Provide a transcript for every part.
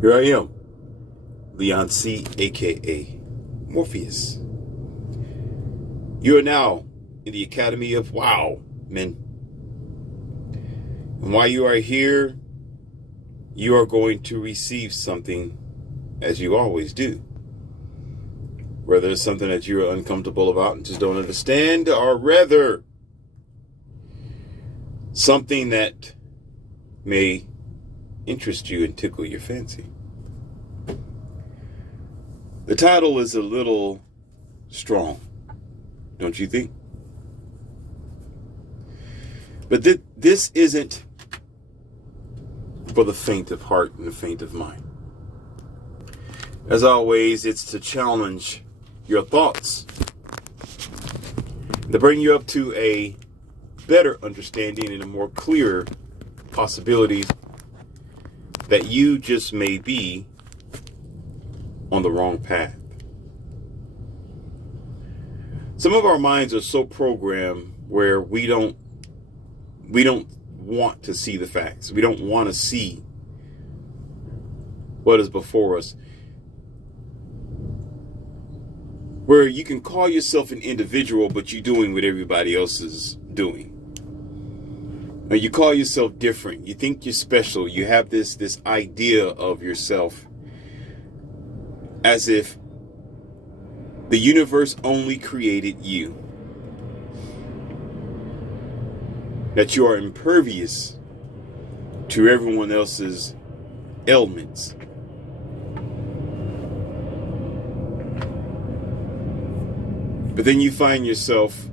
Here I am, Leon C., a.k.a. Morpheus. You are now in the Academy of Wow, men. And while you are here, you are going to receive something, as you always do. Whether it's something that you're uncomfortable about and just don't understand, or rather, something that may interest you and tickle your fancy. The title is a little strong, don't you think? But this isn't for the faint of heart and the faint of mind. As always, it's to challenge your thoughts, to bring you up to a better understanding and a more clear possibilities that you just may be on the wrong path. Some of our minds are so programmed where we don't want to see the facts. We don't want to see what is before us. Where you can call yourself an individual, but you're doing what everybody else is doing. Or you call yourself different. You think you're special. You have this idea of yourself as if the universe only created you. That you are impervious to everyone else's ailments. But then you find yourself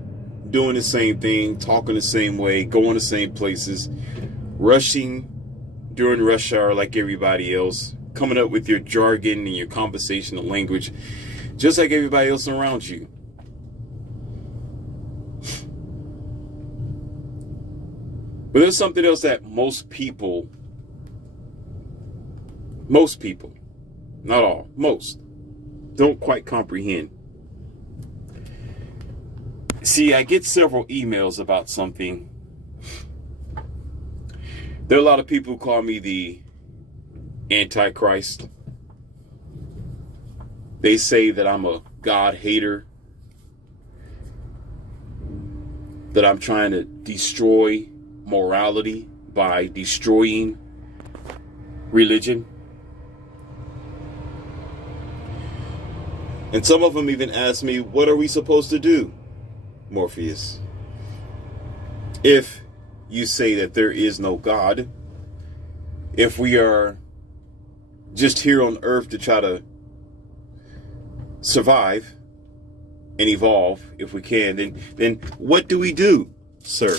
doing the same thing, talking the same way, going the same places, rushing during rush hour like everybody else, coming up with your jargon and your conversational language, just like everybody else around you. But there's something else that most people, not all, most, don't quite comprehend. See, I get several emails about something. There are a lot of people who call me the Antichrist. They say that I'm a God hater, that I'm trying to destroy morality by destroying religion. And some of them even ask me, what are we supposed to do, Morpheus, if you say that there is no God? If we are just here on earth to try to survive and evolve, if we can, then what do we do, sir?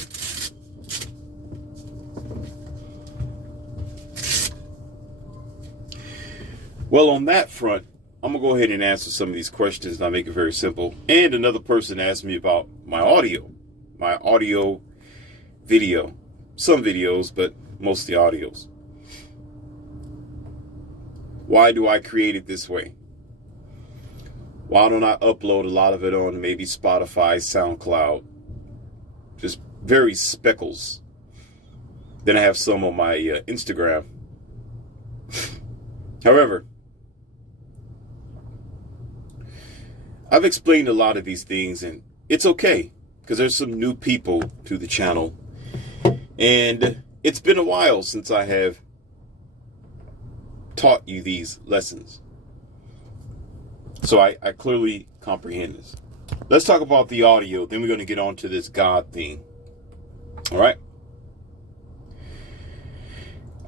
Well, on that front, I'm going to go ahead and answer some of these questions, and I'll make it very simple. And another person asked me about my audio video, some videos, but mostly audios. Why do I create it this way? Why don't I upload a lot of it on maybe Spotify, SoundCloud? Just very speckles. Then I have some on my Instagram. However, I've explained a lot of these things, and it's okay because there's some new people to the channel, and it's been a while since I have taught you these lessons. So I clearly comprehend this. Let's talk about the audio, then we're going to get on to this God thing. All right.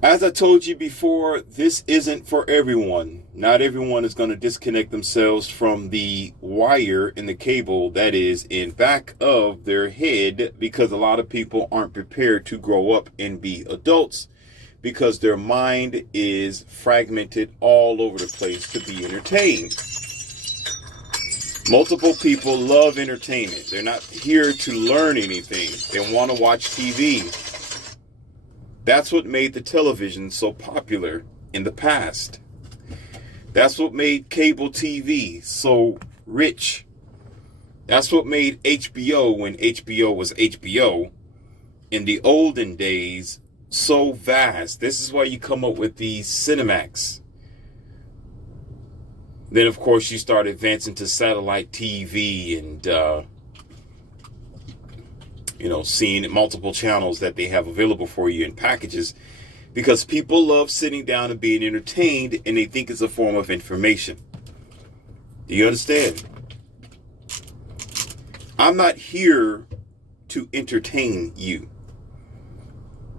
As I told you before, this isn't for everyone. Not everyone is going to disconnect themselves from the wire and the cable that is in back of their head, because a lot of people aren't prepared to grow up and be adults because their mind is fragmented all over the place to be entertained. Multiple people love entertainment. They're not here to learn anything. They want to watch TV. That's what made the television so popular in the past. That's what made cable TV so rich. That's what made HBO, when HBO was HBO, in the olden days, so vast. This is why you come up with these Cinemax, Then, of course, you start advancing to satellite TV and, seeing multiple channels that they have available for you in packages, because people love sitting down and being entertained, and they think it's a form of information. Do you understand? I'm not here to entertain you.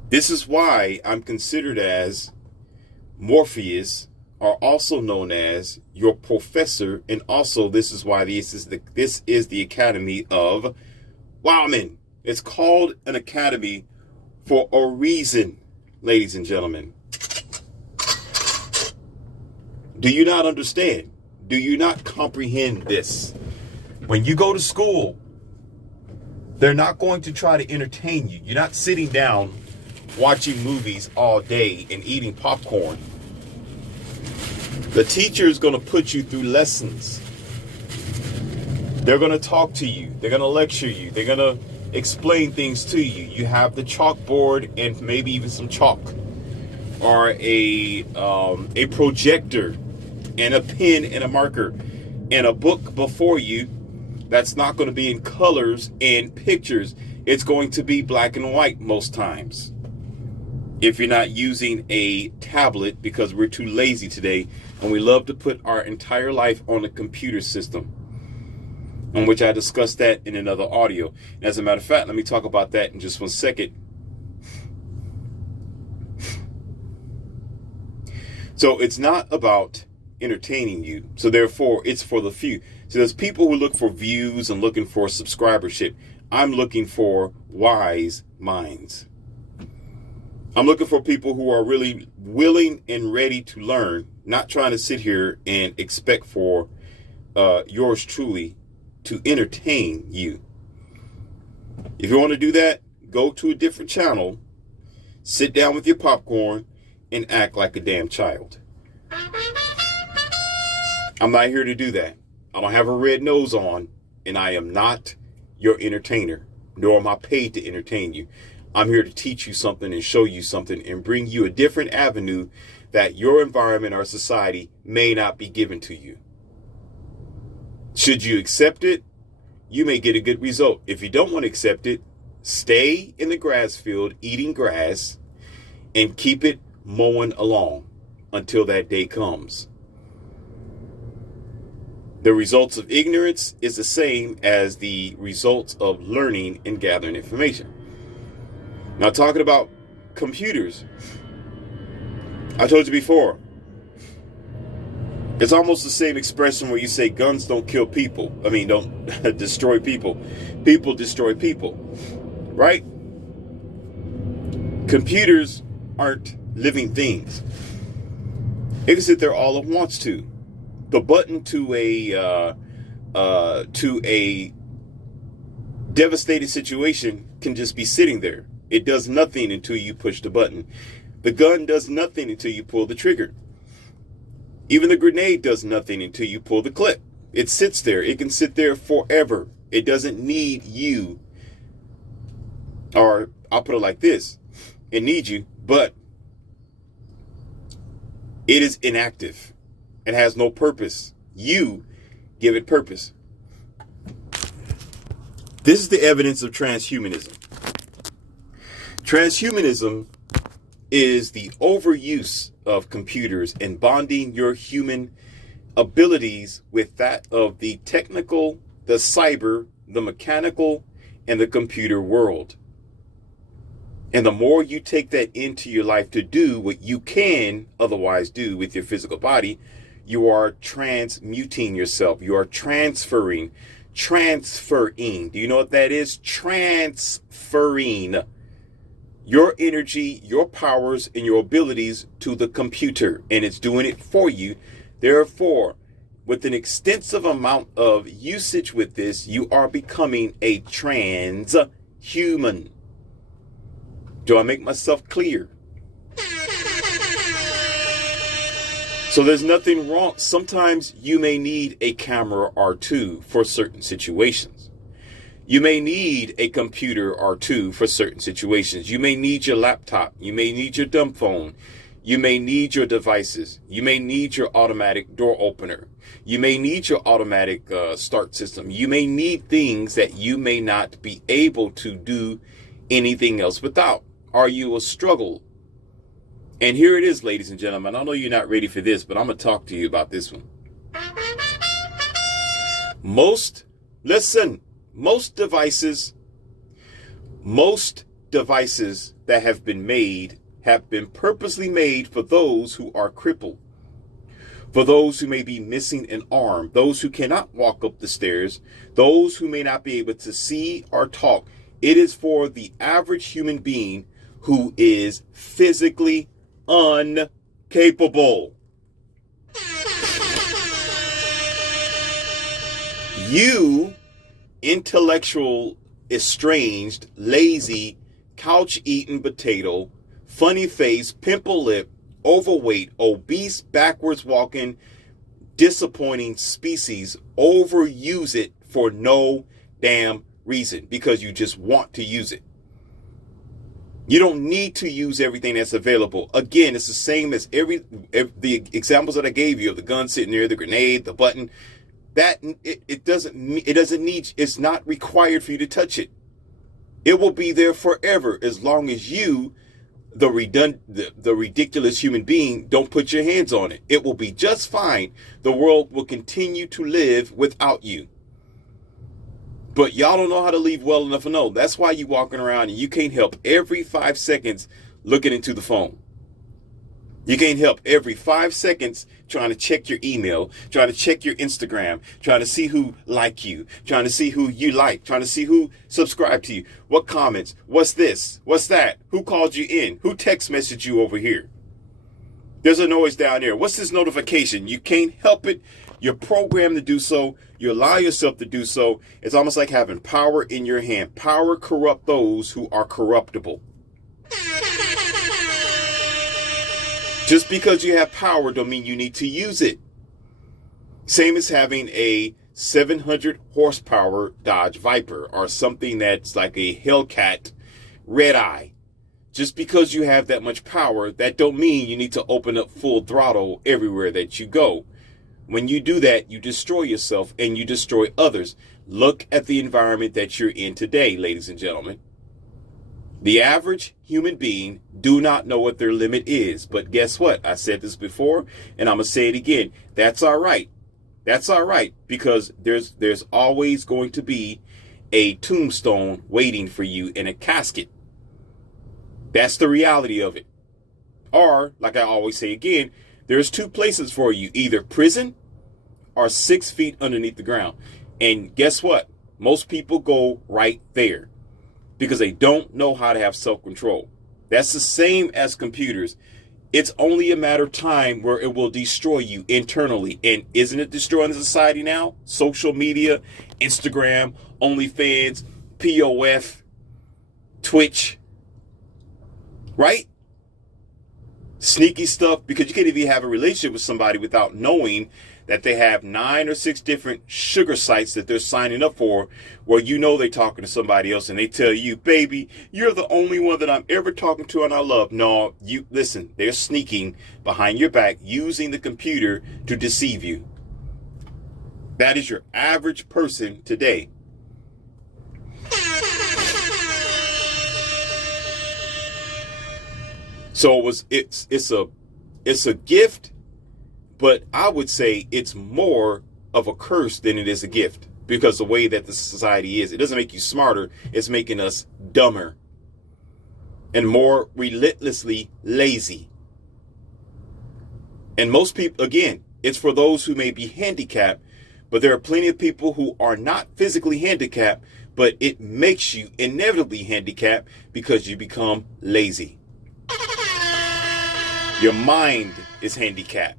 This is why I'm considered as Morpheus, or also known as your professor, and also this is why this is the Academy of Wowman. It's called an academy for a reason, ladies and gentlemen. Do you not understand? Do you not comprehend this? When you go to school, they're not going to try to entertain you. You're not sitting down watching movies all day and eating popcorn. The teacher is going to put you through lessons. They're going to talk to you. They're going to lecture you. They're going to explain things to you. You have the chalkboard and maybe even some chalk, or a projector and a pen and a marker and a book before you that's not going to be in colors and pictures. It's going to be black and white most times. If you're not using a tablet, because we're too lazy today and we love to put our entire life on a computer system, on which I discussed that in another audio. As a matter of fact, let me talk about that in just 1 second. So it's not about entertaining you. So therefore, it's for the few. So there's people who look for views and looking for subscribership. I'm looking for wise minds. I'm looking for people who are really willing and ready to learn, not trying to sit here and expect for yours truly to entertain you. If you want to do that, go to a different channel, sit down with your popcorn, and act like a damn child. I'm not here to do that. I don't have a red nose on, and I am not your entertainer, nor am I paid to entertain you. I'm here to teach you something and show you something and bring you a different avenue that your environment or society may not be given to you. Should you accept it, you may get a good result. If you don't want to accept it, stay in the grass field eating grass and keep it mowing along until that day comes. The results of ignorance is the same as the results of learning and gathering information. Now, talking about computers, I told you before, it's almost the same expression where you say guns don't kill people. Don't destroy people. People destroy people, right? Computers aren't living things. It can sit there all it wants to. The button to a devastated situation can just be sitting there. It does nothing until you push the button. The gun does nothing until you pull the trigger. Even the grenade does nothing until you pull the clip. It sits there. It can sit there forever. It doesn't need you. Or I'll put it like this. It needs you, but it is inactive. It has no purpose. You give it purpose. This is the evidence of transhumanism. Transhumanism is the overuse of computers and bonding your human abilities with that of the technical, the cyber, the mechanical, and the computer world. And the more you take that into your life to do what you can otherwise do with your physical body, you are transmuting yourself. You are transferring. Do you know what that is? Transferring your energy, your powers, and your abilities to the computer. And it's doing it for you. Therefore, with an extensive amount of usage with this, you are becoming a transhuman. Do I make myself clear? So there's nothing wrong. Sometimes you may need a camera or two for certain situations. You may need a computer or two for certain situations. You may need your laptop. You may need your dumb phone. You may need your devices. You may need your automatic door opener. You may need your automatic start system. You may need things that you may not be able to do anything else without. Are you a struggle? And here it is, ladies and gentlemen. I know you're not ready for this, but I'm going to talk to you about this one. Most devices that have been made have been purposely made for those who are crippled, for those who may be missing an arm, those who cannot walk up the stairs, those who may not be able to see or talk. It is for the average human being who is physically incapable. You, intellectual, estranged, lazy, couch-eating potato, funny face, pimple lip, overweight, obese, backwards walking, disappointing species, overuse it for no damn reason because you just want to use it. You don't need to use everything that's available. Again, it's the same as the examples that I gave you of the gun sitting there, the grenade, the button. That it doesn't need. It's not required for you to touch it. It will be there forever as long as you, the ridiculous human being, don't put your hands on it. It will be just fine. The world will continue to live without you. But y'all don't know how to leave well enough to know. That's why you walking around and you can't help every 5 seconds looking into the phone. You can't help every 5 seconds trying to check your email, trying to check your Instagram, trying to see who like you, trying to see who you like, trying to see who subscribed to you, what comments, what's this, what's that, who called you in, who text messaged you over here. There's a noise down there. What's this notification? You can't help it. You're programmed to do so. You allow yourself to do so. It's almost like having power in your hand. Power corrupt those who are corruptible. Just because you have power don't mean you need to use it. Same as having a 700 horsepower Dodge Viper or something that's like a Hellcat Red Eye. Just because you have that much power, that don't mean you need to open up full throttle everywhere that you go. When you do that, you destroy yourself and you destroy others. Look at the environment that you're in today, ladies and gentlemen. The average human being do not know what their limit is. But guess what? I said this before and I'm going to say it again. That's all right. That's all right, because there's always going to be a tombstone waiting for you in a casket. That's the reality of it. Or, like I always say again, there's two places for you, either prison or 6 feet underneath the ground. And guess what? Most people go right there because they don't know how to have self-control. That's the same as computers. It's only a matter of time where it will destroy you internally. And isn't it destroying society now? Social media, Instagram, OnlyFans, POF, Twitch, right? Sneaky stuff, because you can't even have a relationship with somebody without knowing that they have 9 or 6 different sugar sites that they're signing up for, where you know they're talking to somebody else and they tell you, baby, you're the only one that I'm ever talking to and I love. No, you listen, they're sneaking behind your back using the computer to deceive you. That is your average person today. So it's a gift, but I would say it's more of a curse than it is a gift, because the way that the society is, it doesn't make you smarter. It's making us dumber and more relentlessly lazy. And most people, again, it's for those who may be handicapped, but there are plenty of people who are not physically handicapped, but it makes you inevitably handicapped because you become lazy. Your mind is handicapped.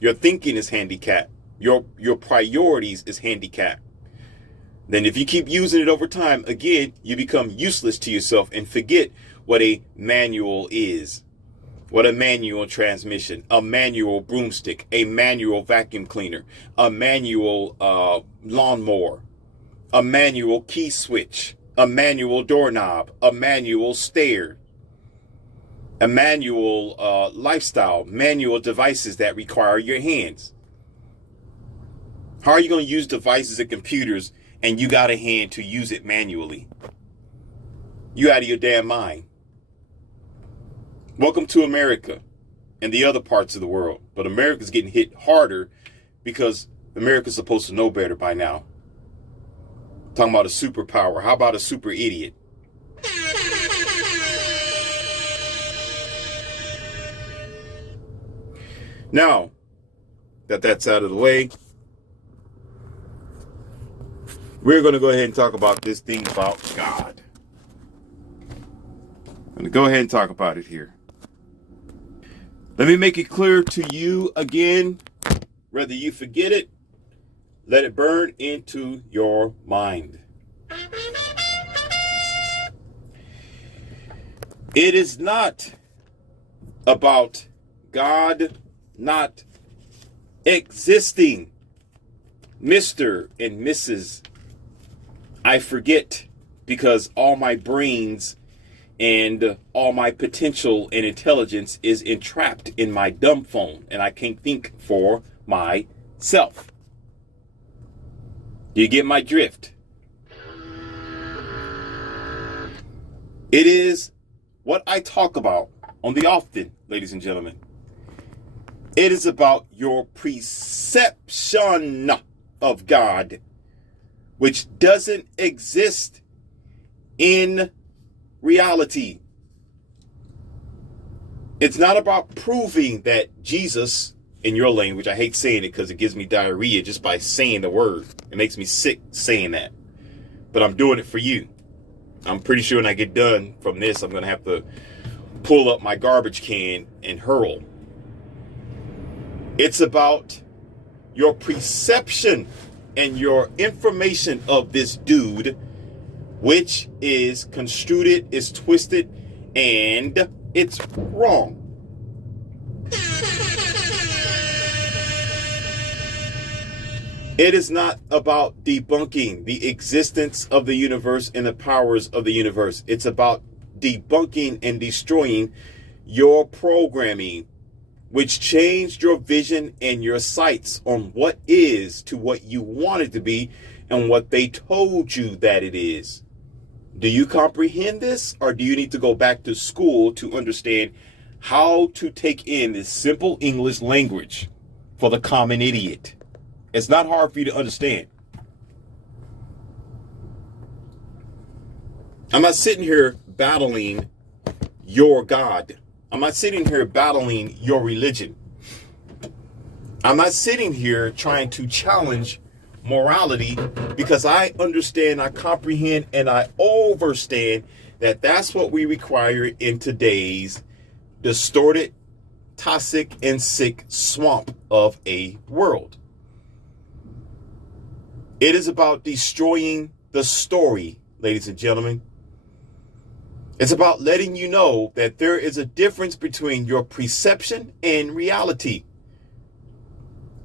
Your thinking is handicapped. Your priorities is handicapped. Then if you keep using it over time, again, you become useless to yourself and forget what a manual is. What a manual transmission, a manual broomstick, a manual vacuum cleaner, a manual lawnmower, a manual key switch, a manual doorknob, a manual stair, a manual lifestyle, manual devices that require your hands. How are you going to use devices and computers and you got a hand to use it manually? You out of your damn mind. Welcome to America and the other parts of the world. But America's getting hit harder because America's supposed to know better by now. Talking about a superpower. How about a super idiot? Now that that's out of the way, we're going to go ahead and talk about this thing about God. I'm going to go ahead and talk about it here. Let me make it clear to you again, whether you forget it, let it burn into your mind. It is not about God not existing. Mr. and Mrs. I forget because all my brains and all my potential and intelligence is entrapped in my dumb phone and I can't think for myself. Do you get my drift? It is what I talk about on the often, ladies and gentlemen. It is about your perception of God, which doesn't exist in reality. It's not about proving that Jesus, in your language, I hate saying it because it gives me diarrhea just by saying the word. It makes me sick saying that. But I'm doing it for you. I'm pretty sure when I get done from this, I'm going to have to pull up my garbage can and hurl. It's about your perception and your information of this dude, which is construed, is twisted, and it's wrong. It is not about debunking the existence of the universe and the powers of the universe. It's about debunking and destroying your programming, which changed your vision and your sights on what is to what you want it to be and what they told you that it is. Do you comprehend this, or do you need to go back to school to understand how to take in this simple English language for the common idiot? It's not hard for you to understand. I'm not sitting here battling your God. I'm not sitting here battling your religion. I'm not sitting here trying to challenge morality because I understand, I comprehend, and I overstand that that's what we require in today's distorted, toxic, and sick swamp of a world. It is about destroying the story, ladies and gentlemen. It's about letting you know that there is a difference between your perception and reality.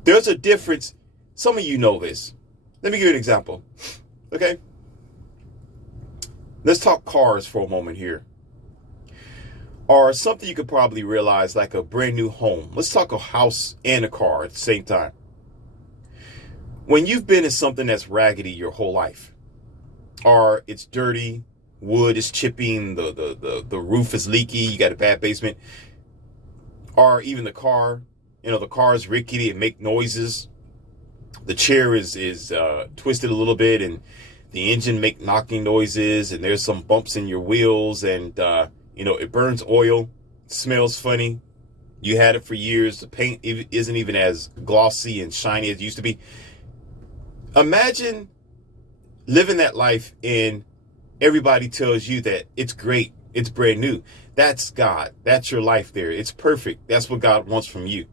There's a difference. Some of you know this. Let me give you an example. Okay? Let's talk cars for a moment here. Or something you could probably realize, like a brand new home. Let's talk a house and a car at the same time. When you've been in something that's raggedy your whole life, or it's dirty, wood is chipping, the roof is leaky, you got a bad basement, or even the car, the car is rickety and make noises, the chair is twisted a little bit, and the engine make knocking noises, and there's some bumps in your wheels, and it burns oil, smells funny, you had it for years, the paint isn't even as glossy and shiny as it used to be. Imagine living that life and everybody tells you that it's great, it's brand new. That's God. That's your life there. It's perfect. That's what God wants from you.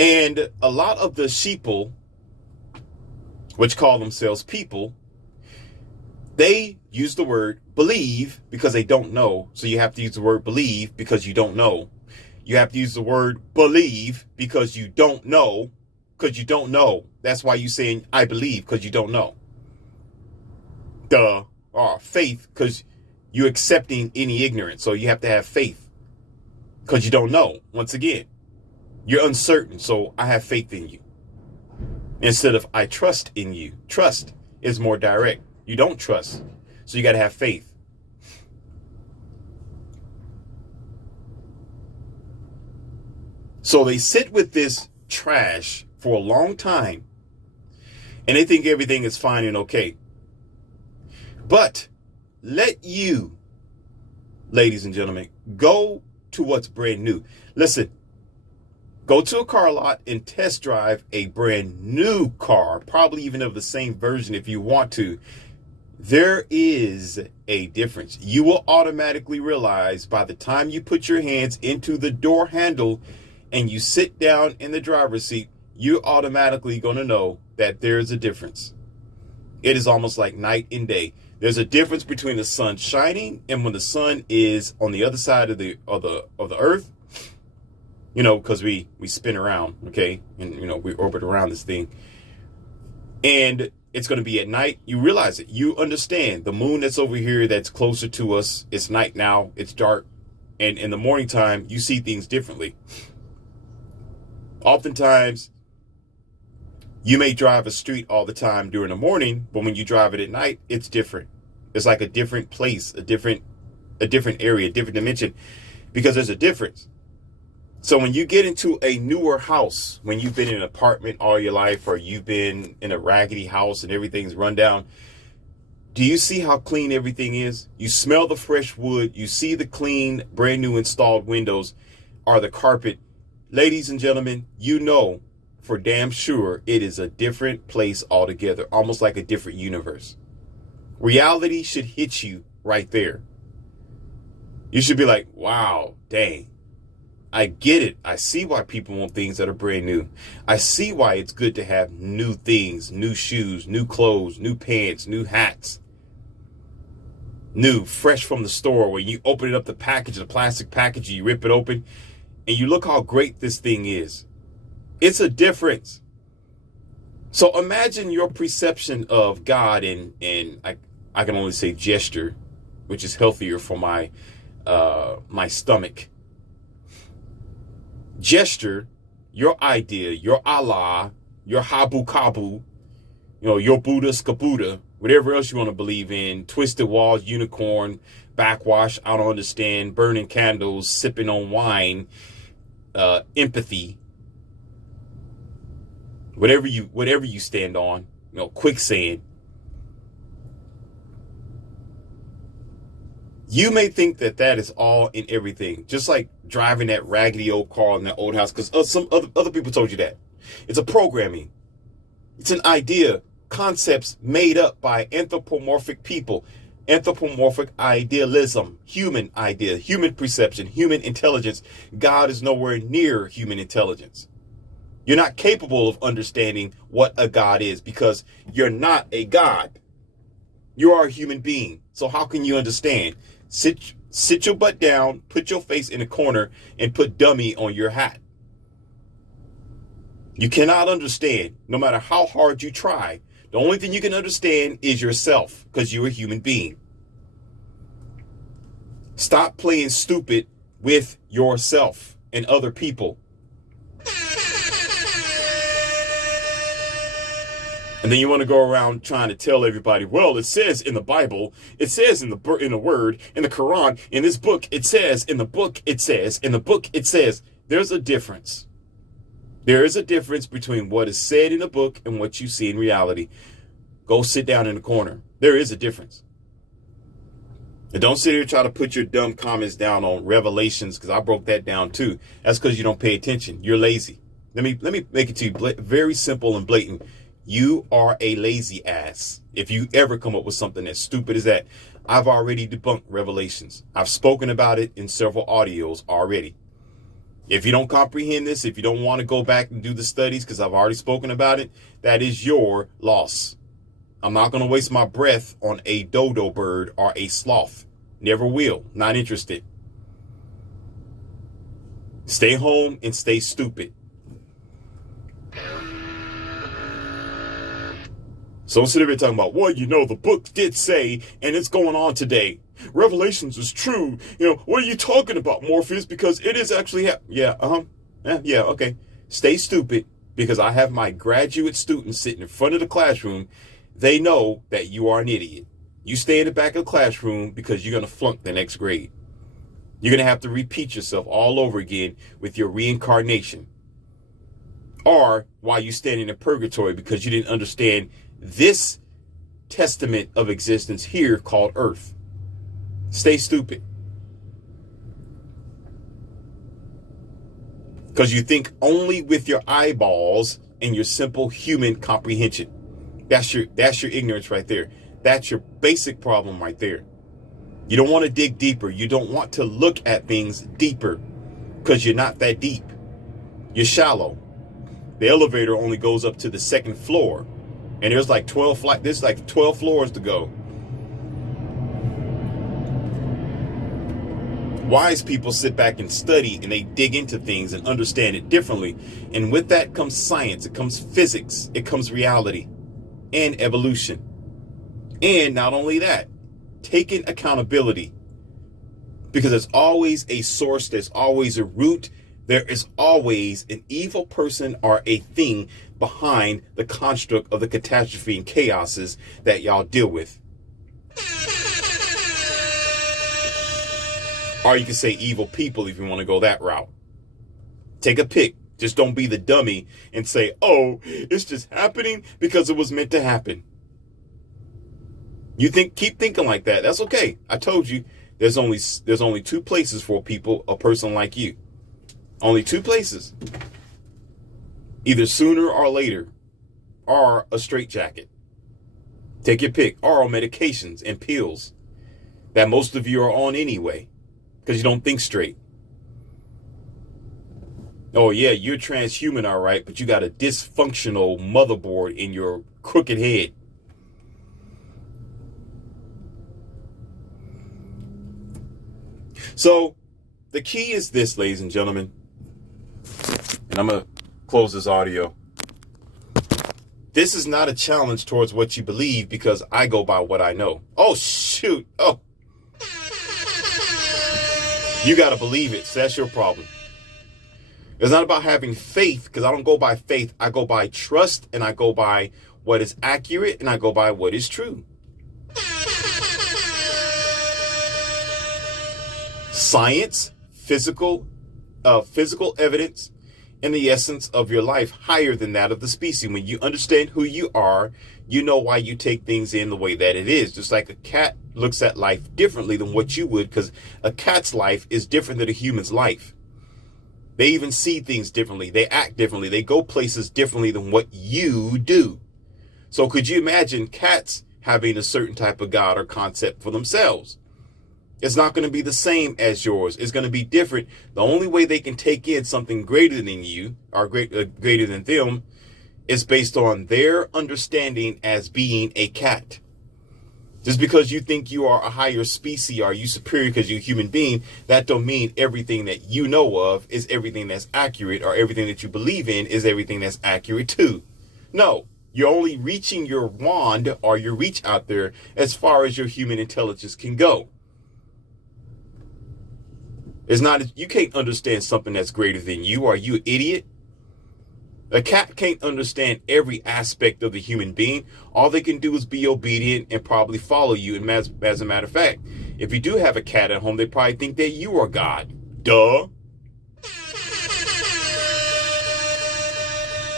And a lot of the sheeple, which call themselves people, they use the word believe because they don't know. So you have to use the word believe because you don't know. You have to use the word believe because you don't know. Because you don't know. That's why you're saying I believe, because you don't know. Faith, because you're accepting any ignorance. So you have to have faith because you don't know. Once again, you're uncertain. So I have faith in you. instead of I trust in you. Trust is more direct. You don't trust. So you got to have faith. So they sit with this trash for a long time and they think everything is fine and okay. But let you, ladies and gentlemen, go to what's brand new. Listen, go to a car lot and test drive a brand new car, probably even of the same version if you want to. There is a difference. You will automatically realize by the time you put your hands into the door handle and you sit down in the driver's seat, you're automatically going to know that there's a difference. It is almost like night and day. There's a difference between the sun shining and when the sun is on the other side of the earth, you know, because we spin around, okay? And, you know, we orbit around this thing. And it's going to be at night. You realize it. You understand the moon that's over here that's closer to us. It's night now. It's dark. And in the morning time, you see things differently. Oftentimes, you may drive a street all the time during the morning, but when you drive it at night, it's different. It's like a different place, a different area, a different dimension, because there's a difference. So when you get into a newer house, when you've been in an apartment all your life, or you've been in a raggedy house and everything's run down, do you see how clean everything is? You smell the fresh wood. You see the clean, brand new installed windows or the carpet. Ladies and gentlemen, you know for damn sure it is a different place altogether, almost like a different universe. Reality should hit you right there. You should be like, wow, dang. I get it. I see why people want things that are brand new. I see why it's good to have new things, new shoes, new clothes, new pants, new hats. New, fresh from the store, where you open it up, the package, the plastic package, you rip it open, and you look how great this thing is. It's a difference. So imagine your perception of God and I can only say gesture, which is healthier for my stomach. Gesture, your idea, your Allah, your Habu Kabu, you know, your Buddha Skabuddha, whatever else you want to believe in, twisted walls, unicorn, backwash, I don't understand, burning candles, sipping on wine, empathy, whatever you stand on, you know, quicksand. You may think that that is all in everything, just like driving that raggedy old car in that old house, because some other people told you that. It's a programming. It's an idea, concepts made up by anthropomorphic people, anthropomorphic idealism, human idea, human perception, human intelligence. God is nowhere near human intelligence. You're not capable of understanding what a God is because you're not a God. You are a human being. So how can you understand? Sit your butt down, put your face in a corner, and put dummy on your hat. You cannot understand, no matter how hard you try. The only thing you can understand is yourself, because you're a human being. Stop playing stupid with yourself and other people. And then you want to go around trying to tell everybody, well, it says in the Bible, it says in the word, in the Quran, in this book, it says, in the book, it says, in the book, it says. There's a difference. There is a difference between what is said in a book and what you see in reality. Go sit down in the corner. There is a difference. And don't sit here and try to put your dumb comments down on Revelations, because I broke that down too. That's because you don't pay attention. You're lazy. Let me make it to you very simple and blatant. You are a lazy ass. If you ever come up with something as stupid as that, I've already debunked Revelations. I've spoken about it in several audios already. If you don't comprehend this, if you don't want to go back and do the studies, because I've already spoken about it, that is your loss. I'm not going to waste my breath on a dodo bird or a sloth. Never will. Not interested. Stay home and stay stupid. So instead of it talking about, well, you know, the book did say, and it's going on today. Revelations is true. You know, what are you talking about, Morpheus? Because it is actually, yeah, okay. Stay stupid because I have my graduate students sitting in front of the classroom. They know that you are an idiot. You stay in the back of the classroom because you're going to flunk the next grade. You're going to have to repeat yourself all over again with your reincarnation. Or while you're standing in purgatory because you didn't understand this testament of existence here called Earth. Stay stupid. Because you think only with your eyeballs and your simple human comprehension. That's your ignorance right there. That's your basic problem right there. You don't want to dig deeper. You don't want to look at things deeper because you're not that deep. You're shallow. The elevator only goes up to the second floor, and there's like 12 floors to go. Wise people sit back and study, and they dig into things and understand it differently. And with that comes science, it comes physics, it comes reality and evolution. And not only that, taking accountability. Because there's always a source, there's always a root, there is always an evil person or a thing behind the construct of the catastrophe and chaoses that y'all deal with. Or you can say evil people if you want to go that route. Take a pick. Just don't be the dummy and say, oh, it's just happening because it was meant to happen. Keep thinking like that. That's okay. I told you there's only two places for a person like you. Only two places. Either sooner or later, or a straitjacket. Take your pick. Or medications and pills that most of you are on anyway because you don't think straight. Oh yeah, you're transhuman, all right, but you got a dysfunctional motherboard in your crooked head. So the key is this, ladies and gentlemen, and I'm going to close this audio. This is not a challenge towards what you believe because I go by what I know. Oh, shoot. Oh, you got to believe it. So that's your problem. It's not about having faith because I don't go by faith. I go by trust, and I go by what is accurate, and I go by what is true. Science, physical evidence, and the essence of your life higher than that of the species. When you understand who you are, you know why you take things in the way that it is. Just like a cat looks at life differently than what you would, because a cat's life is different than a human's life. They even see things differently. They act differently. They go places differently than what you do. So could you imagine cats having a certain type of God or concept for themselves? It's not going to be the same as yours. It's going to be different. The only way they can take in something greater than you or greater than them is based on their understanding as being a cat. Just because you think you are a higher species or you superior because you're a human being, that don't mean everything that you know of is everything that's accurate, or everything that you believe in is everything that's accurate too. No, you're only reaching your wand or your reach out there as far as your human intelligence can go. It's not, you can't understand something that's greater than you. Are you an idiot? A cat can't understand every aspect of the human being. All they can do is be obedient and probably follow you. And as a matter of fact, if you do have a cat at home, they probably think that you are God. Duh.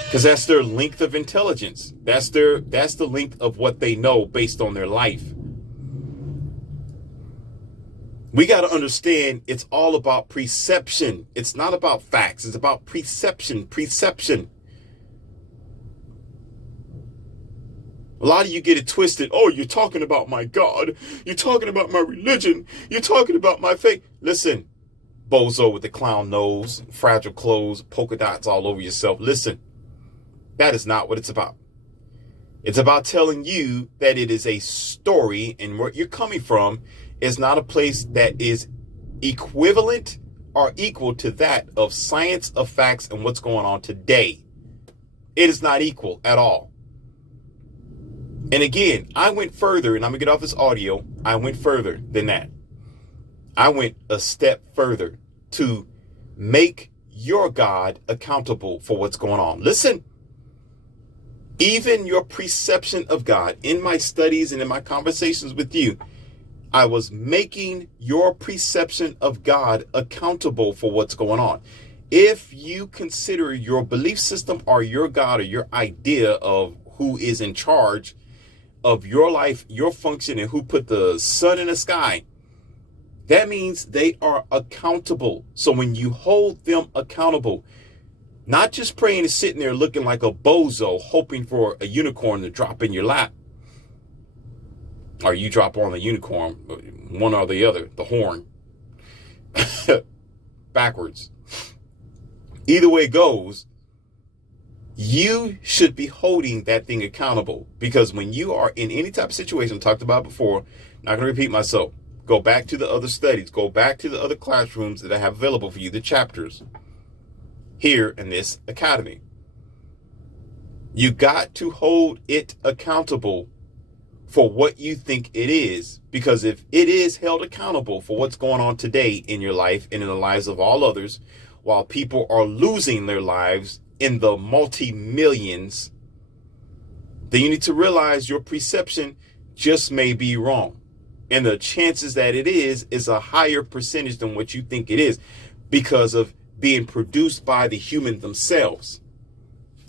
Because that's their length of intelligence. That's the length of what they know based on their life. We got to understand it's all about preception. It's not about facts. It's about preception. A lot of you get it twisted. Oh, you're talking about my God. You're talking about my religion. You're talking about my faith. Listen, bozo with the clown nose, fragile clothes, polka dots all over yourself. Listen, that is not what it's about. It's about telling you that it is a story, and where you're coming from is not a place that is equivalent or equal to that of science, of facts, and what's going on today. It is not equal at all. And again, I went further, and I'm going to get off this audio. I went further than that. I went a step further to make your God accountable for what's going on. Listen, even your perception of God, in my studies and in my conversations with you, I was making your perception of God accountable for what's going on. If you consider your belief system or your God or your idea of who is in charge of your life, your function, and who put the sun in the sky, that means they are accountable. So when you hold them accountable, not just praying and sitting there looking like a bozo, hoping for a unicorn to drop in your lap, or you drop on the unicorn, one or the other, the horn, backwards. Either way it goes, you should be holding that thing accountable, because when you are in any type of situation, talked about before, not going to repeat myself, go back to the other studies, go back to the other classrooms that I have available for you, the chapters here in this academy. You got to hold it accountable for what you think it is, because if it is held accountable for what's going on today in your life and in the lives of all others, while people are losing their lives in the multi-millions, then you need to realize your perception just may be wrong. And the chances that it is a higher percentage than what you think it is, because of being produced by the human themselves.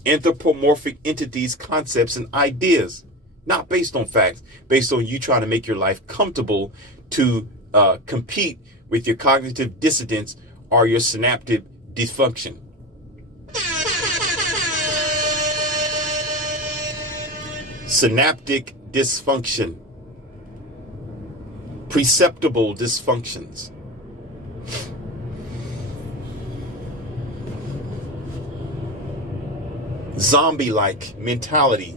Anthropomorphic entities, concepts, and ideas, not based on facts, based on you trying to make your life comfortable to compete with your cognitive dissonance or your synaptic dysfunction. Synaptic dysfunction. Perceptible dysfunctions. Zombie-like mentality,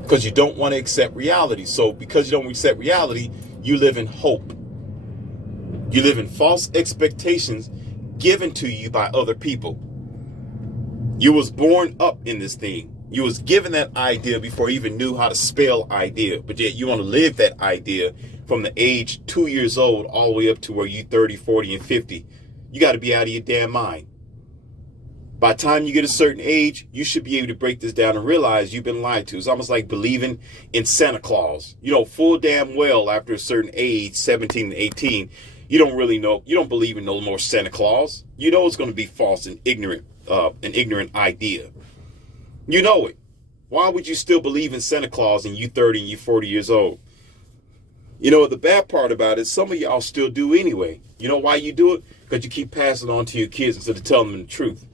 because you don't want to accept reality. So because you don't accept reality, you live in hope. You live in false expectations given to you by other people. You was born up in this thing. You was given that idea before you even knew how to spell idea, but yet you want to live that idea from the age 2 years old all the way up to where you 30, 40, and 50. You got to be out of your damn mind. By the time you get a certain age, you should be able to break this down and realize you've been lied to. It's almost like believing in Santa Claus. You know full damn well after a certain age, 17 and 18, you don't really know. You don't believe in no more Santa Claus. You know it's going to be false and ignorant, an ignorant idea. You know it. Why would you still believe in Santa Claus and you 30 and you 40 years old? You know what the bad part about it is, some of y'all still do anyway. You know why you do it? Because you keep passing it on to your kids instead of telling them the truth.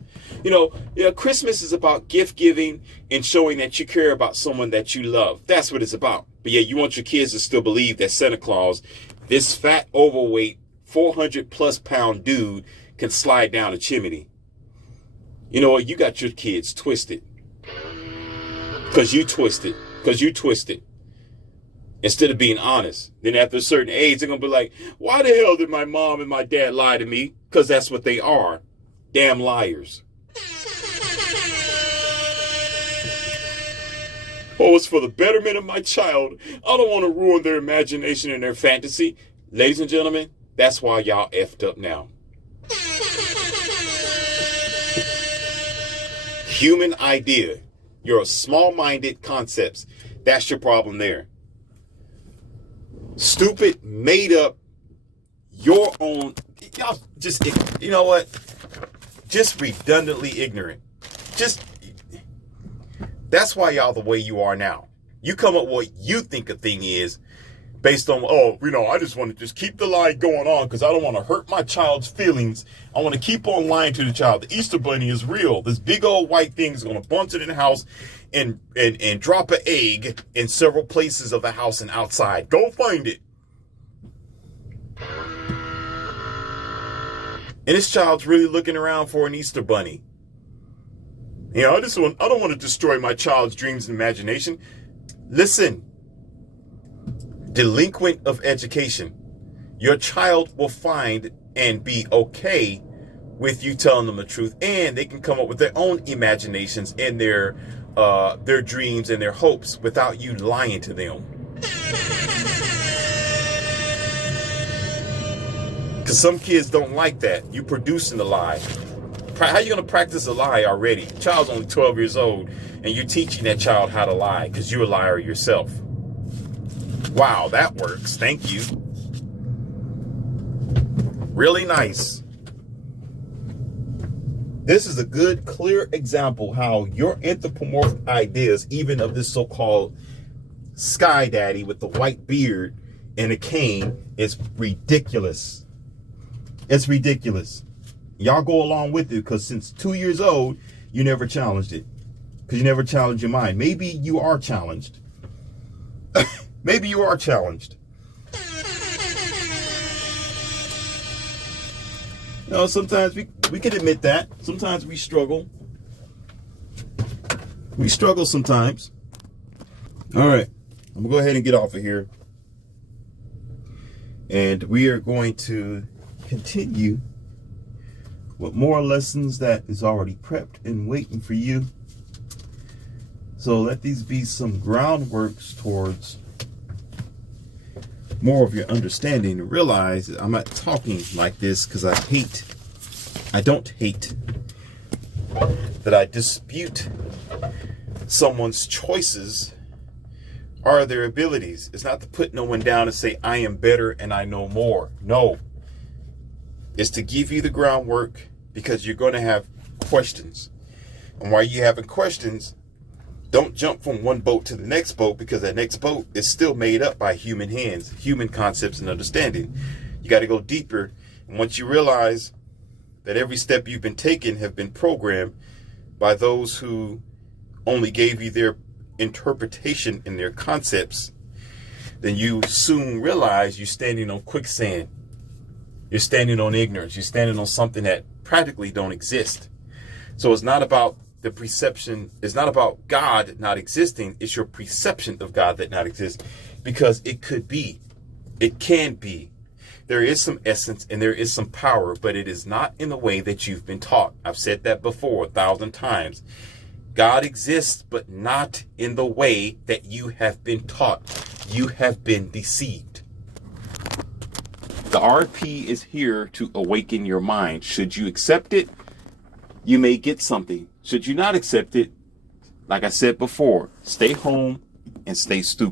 You know, Christmas is about gift giving and showing that you care about someone that you love. That's what it's about. But yeah, you want your kids to still believe that Santa Claus, this fat, overweight, 400+ pound dude, can slide down a chimney. You know what? You got your kids twisted. Because you twisted. Instead of being honest. Then after a certain age, they're going to be like, why the hell did my mom and my dad lie to me? Because that's what they are. Damn liars. Oh, it's for the betterment of my child. I don't want to ruin their imagination and their fantasy. Ladies and gentlemen, that's why y'all effed up now. Human idea. You're a small-minded concepts. That's your problem there. Stupid, made up, your own. Y'all just, you know what? Just redundantly ignorant. That's why y'all the way you are now. You come up with what you think a thing is based on, I just want to just keep the lie going on because I don't want to hurt my child's feelings. I want to keep on lying to the child. The Easter Bunny is real. This big old white thing is going to bunch it in the house and drop an egg in several places of the house and outside. Go find it. And this child's really looking around for an Easter Bunny. You know, I don't want to destroy my child's dreams and imagination. Listen, delinquent of education. Your child will find and be okay with you telling them the truth, and they can come up with their own imaginations and their dreams and their hopes without you lying to them. Because some kids don't like that. You producing the lie. How you going to practice a lie already? The child's only 12 years old, and you're teaching that child how to lie because you're a liar yourself. Wow, that works. Thank you. Really nice. This is a good, clear example how your anthropomorphic ideas, even of this so-called Sky Daddy with the white beard and a cane, is ridiculous. It's ridiculous. Y'all go along with it because since 2 years old, you never challenged it. Because you never challenged your mind. Maybe you are challenged. Maybe you are challenged. You know, sometimes we can admit that. Sometimes we struggle. We struggle sometimes. All right. I'm going to go ahead and get off of here. And we are going to continue with more lessons that is already prepped and waiting for you. So let these be some groundworks towards more of your understanding. Realize that I'm not talking like this because I don't hate that I dispute someone's choices or their abilities. It's not to put no one down and say I am better and I know more. No. It's to give you the groundwork because you're going to have questions. And while you're having questions, don't jump from one boat to the next boat because that next boat is still made up by human hands, human concepts and understanding. You got to go deeper. And once you realize that every step you've been taking have been programmed by those who only gave you their interpretation and their concepts, then you soon realize you're standing on quicksand. You're standing on ignorance. You're standing on something that practically don't exist. So it's not about the perception. It's not about God not existing. It's your perception of God that not exists, because it could be, it can be. There is some essence and there is some power, but it is not in the way that you've been taught. I've said that before 1,000 times. God exists, but not in the way that you have been taught. You have been deceived. The RP is here to awaken your mind. Should you accept it, you may get something. Should you not accept it, like I said before, stay home and stay stupid.